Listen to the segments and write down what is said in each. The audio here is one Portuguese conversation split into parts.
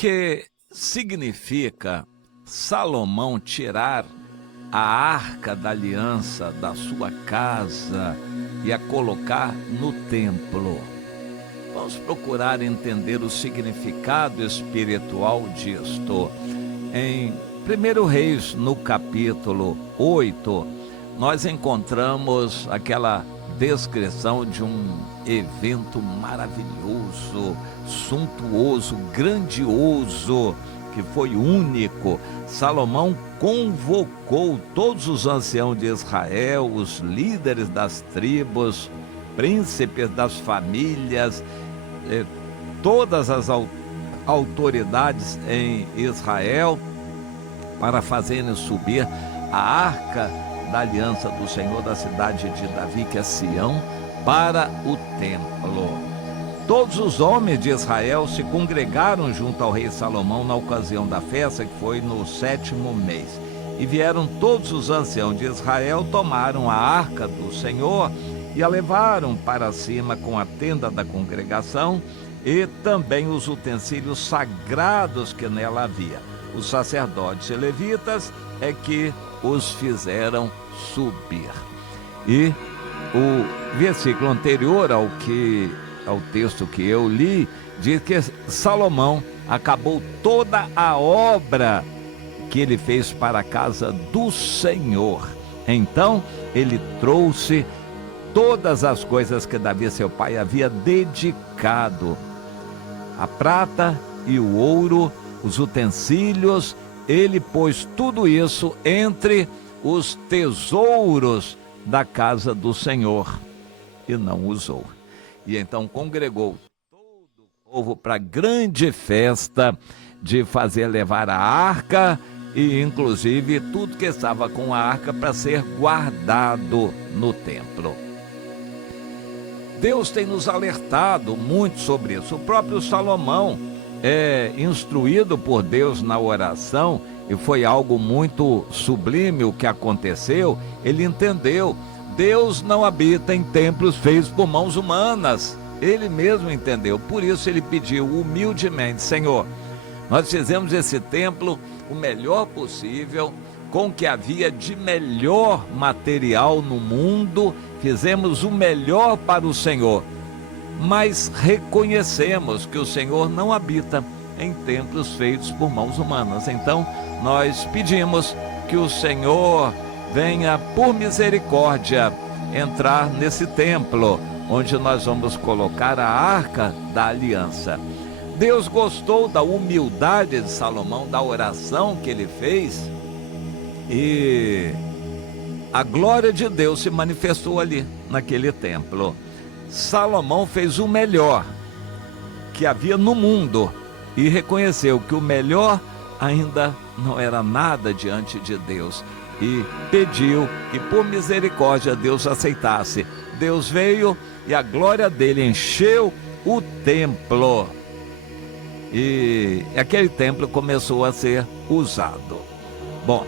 que significa Salomão tirar a arca da aliança da sua casa e a colocar no templo? Vamos procurar entender o significado espiritual disto. Em 1 Reis, no capítulo 8, nós encontramos aquela descrição de um evento maravilhoso, suntuoso, grandioso, que foi único. Salomão convocou todos os anciãos de Israel, os líderes das tribos, príncipes das famílias, todas as autoridades em Israel, para fazerem subir a arca da aliança do Senhor da cidade de Davi, que é Sião, para o templo. Todos os homens de Israel se congregaram junto ao rei Salomão na ocasião da festa, que foi no 7º mês. E vieram todos os anciãos de Israel, tomaram a arca do Senhor e a levaram para cima com a tenda da congregação e também os utensílios sagrados que nela havia. Os sacerdotes e levitas é que os fizeram subir. E o versículo anterior ao texto que eu li, diz que Salomão acabou toda a obra que ele fez para a casa do Senhor. Então ele trouxe todas as coisas que Davi, seu pai, havia dedicado: a prata e o ouro, os utensílios. Ele pôs tudo isso entre os tesouros da casa do Senhor e não usou. E então congregou todo o povo para a grande festa de fazer levar a arca e inclusive tudo que estava com a arca para ser guardado no templo. Deus tem nos alertado muito sobre isso. O próprio Salomão é instruído por Deus na oração, e foi algo muito sublime o que aconteceu. Ele entendeu: Deus não habita em templos feitos por mãos humanas. Ele mesmo entendeu, por isso ele pediu humildemente: Senhor, nós fizemos esse templo o melhor possível, com o que havia de melhor material no mundo, fizemos o melhor para o Senhor, mas reconhecemos que o Senhor não habita em templos feitos por mãos humanas. Então nós pedimos que o Senhor venha, por misericórdia, entrar nesse templo, onde nós vamos colocar a arca da aliança. Deus gostou da humildade de Salomão, da oração que ele fez, e a glória de Deus se manifestou ali, naquele templo. Salomão fez o melhor que havia no mundo e reconheceu que o melhor ainda não era nada diante de Deus, e pediu que por misericórdia Deus aceitasse. Deus veio e a glória dele encheu o templo, e aquele templo começou a ser usado. Bom,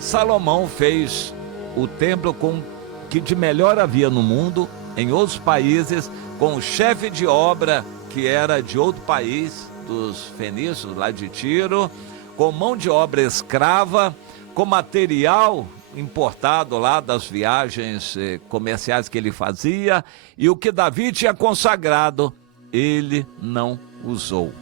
Salomão fez o templo com o que de melhor havia no mundo, em outros países, com o chefe de obra que era de outro país, dos fenícios lá de Tiro, com mão de obra escrava, com material importado lá das viagens comerciais que ele fazia, e o que Davi tinha consagrado, ele não usou,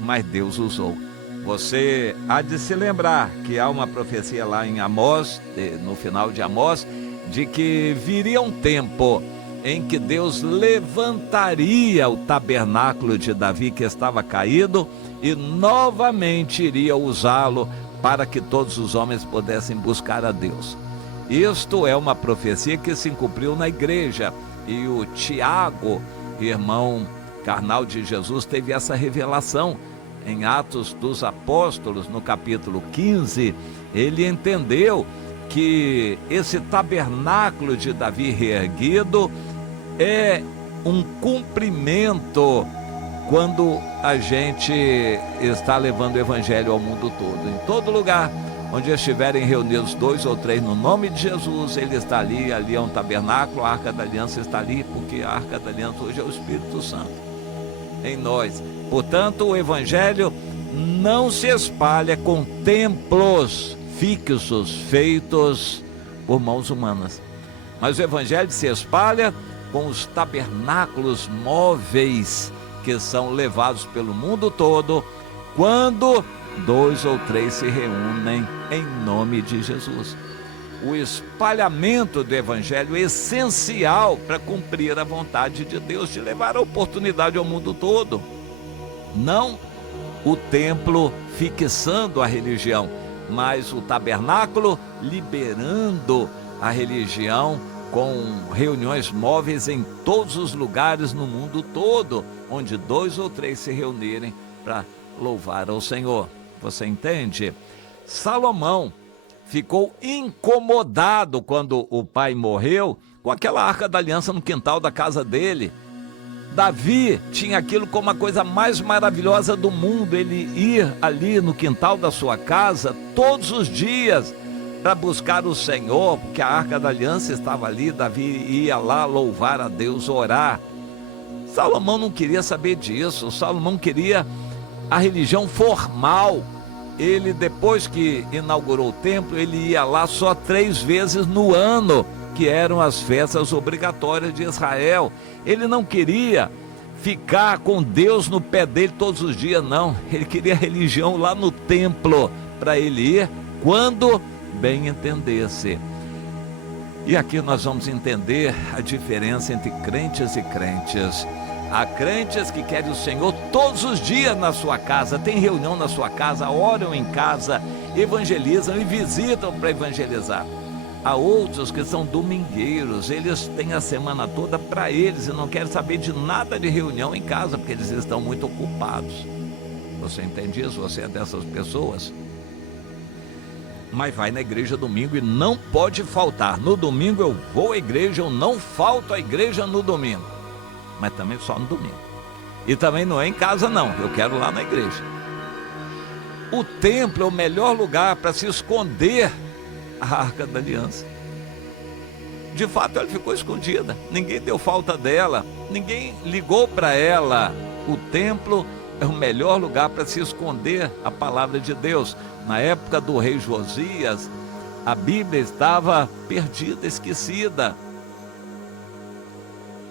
mas Deus usou. Você há de se lembrar que há uma profecia lá em Amós, no final de Amós, de que viria um tempo em que Deus levantaria o tabernáculo de Davi, que estava caído, e novamente iria usá-lo para que todos os homens pudessem buscar a Deus. Isto é uma profecia que se cumpriu na igreja, e o Tiago, irmão carnal de Jesus, teve essa revelação em Atos dos Apóstolos, no capítulo 15. Ele entendeu que esse tabernáculo de Davi reerguido é um cumprimento quando a gente está levando o evangelho ao mundo todo. Em todo lugar onde estiverem reunidos 2 ou 3 no nome de Jesus, ele está ali. Ali é um tabernáculo, a arca da aliança está ali, porque a arca da aliança hoje é o Espírito Santo. em nós. Portanto, o evangelho não se espalha com templos fixos feitos por mãos humanas, mas o evangelho se espalha com os tabernáculos móveis que são levados pelo mundo todo quando 2 ou 3 se reúnem em nome de Jesus. O espalhamento do evangelho é essencial para cumprir a vontade de Deus de levar a oportunidade ao mundo todo. Não o templo fixando a religião, mas o tabernáculo liberando a religião com reuniões móveis em todos os lugares no mundo todo, onde 2 ou 3 se reunirem para louvar ao Senhor. Você entende? Salomão ficou incomodado quando o pai morreu com aquela arca da aliança no quintal da casa dele. Davi tinha aquilo como a coisa mais maravilhosa do mundo, ele ir ali no quintal da sua casa todos os dias para buscar o Senhor, porque a arca da aliança estava ali. Davi ia lá louvar a Deus, orar. Salomão não queria saber disso. Salomão queria a religião formal. Ele, depois que inaugurou o templo, ele ia lá só 3 vezes no ano, que eram as festas obrigatórias de Israel. Ele não queria ficar com Deus no pé dele todos os dias, não. Ele queria religião lá no templo, para ele ir quando bem entendesse. E aqui nós vamos entender a diferença entre crentes e crentes. Há crentes que querem o Senhor todos os dias na sua casa, tem reunião na sua casa, oram em casa, evangelizam e visitam para evangelizar. Há outros que são domingueiros, eles têm a semana toda para eles e não querem saber de nada de reunião em casa, porque eles estão muito ocupados. Você entende isso? Você é dessas pessoas? Mas vai na igreja domingo e não pode faltar. No domingo eu vou à igreja, eu não falto à igreja no domingo. Mas também só no domingo. E também não é em casa não, eu quero lá na igreja. O templo é o melhor lugar para se esconder a arca da aliança. De fato ela ficou escondida, ninguém deu falta dela, ninguém ligou para ela. O templo é o melhor lugar para se esconder a palavra de Deus. Na época do rei Josias, a Bíblia estava perdida, esquecida.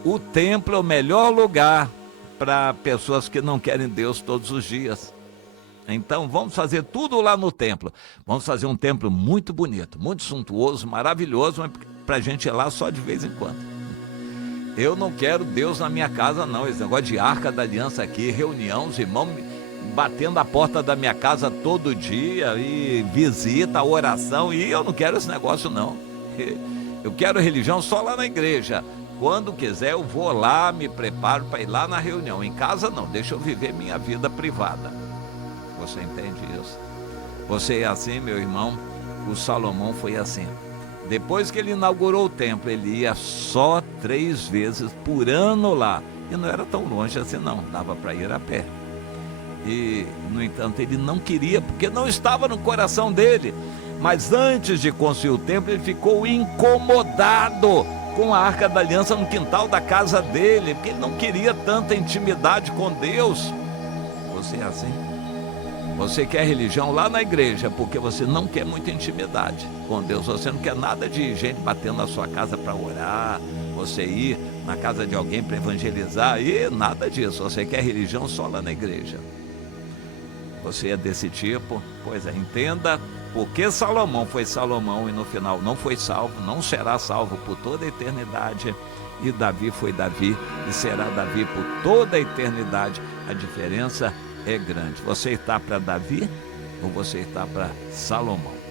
O templo é o melhor lugar para pessoas que não querem Deus todos os dias. Então vamos fazer tudo lá no templo. Vamos fazer um templo muito bonito, muito suntuoso, maravilhoso, mas para a gente ir lá só de vez em quando. Eu não quero Deus na minha casa não, esse negócio de arca da aliança aqui, reunião, os irmãos batendo a porta da minha casa todo dia, e visita, oração, e eu não quero esse negócio não. Eu quero religião só lá na igreja. Quando quiser eu vou lá, me preparo para ir lá na reunião. Em casa não, deixa eu viver minha vida privada. Você entende isso? Você é assim, meu irmão? O Salomão foi assim. Depois que ele inaugurou o templo, ele ia só 3 vezes por ano lá. E não era tão longe assim não, dava para ir a pé. E, no entanto, ele não queria, porque não estava no coração dele. Mas antes de construir o templo, ele ficou incomodado com a arca da aliança no quintal da casa dele, porque ele não queria tanta intimidade com Deus. Você é assim? Você quer religião lá na igreja, porque você não quer muita intimidade com Deus. Você não quer nada de gente batendo na sua casa para orar, você ir na casa de alguém para evangelizar, e nada disso. Você quer religião só lá na igreja. Você é desse tipo? Pois é, entenda porque Salomão foi Salomão e no final não foi salvo, não será salvo por toda a eternidade. E Davi foi Davi e será Davi por toda a eternidade. A diferença é grande. Você está para Davi ou você está para Salomão?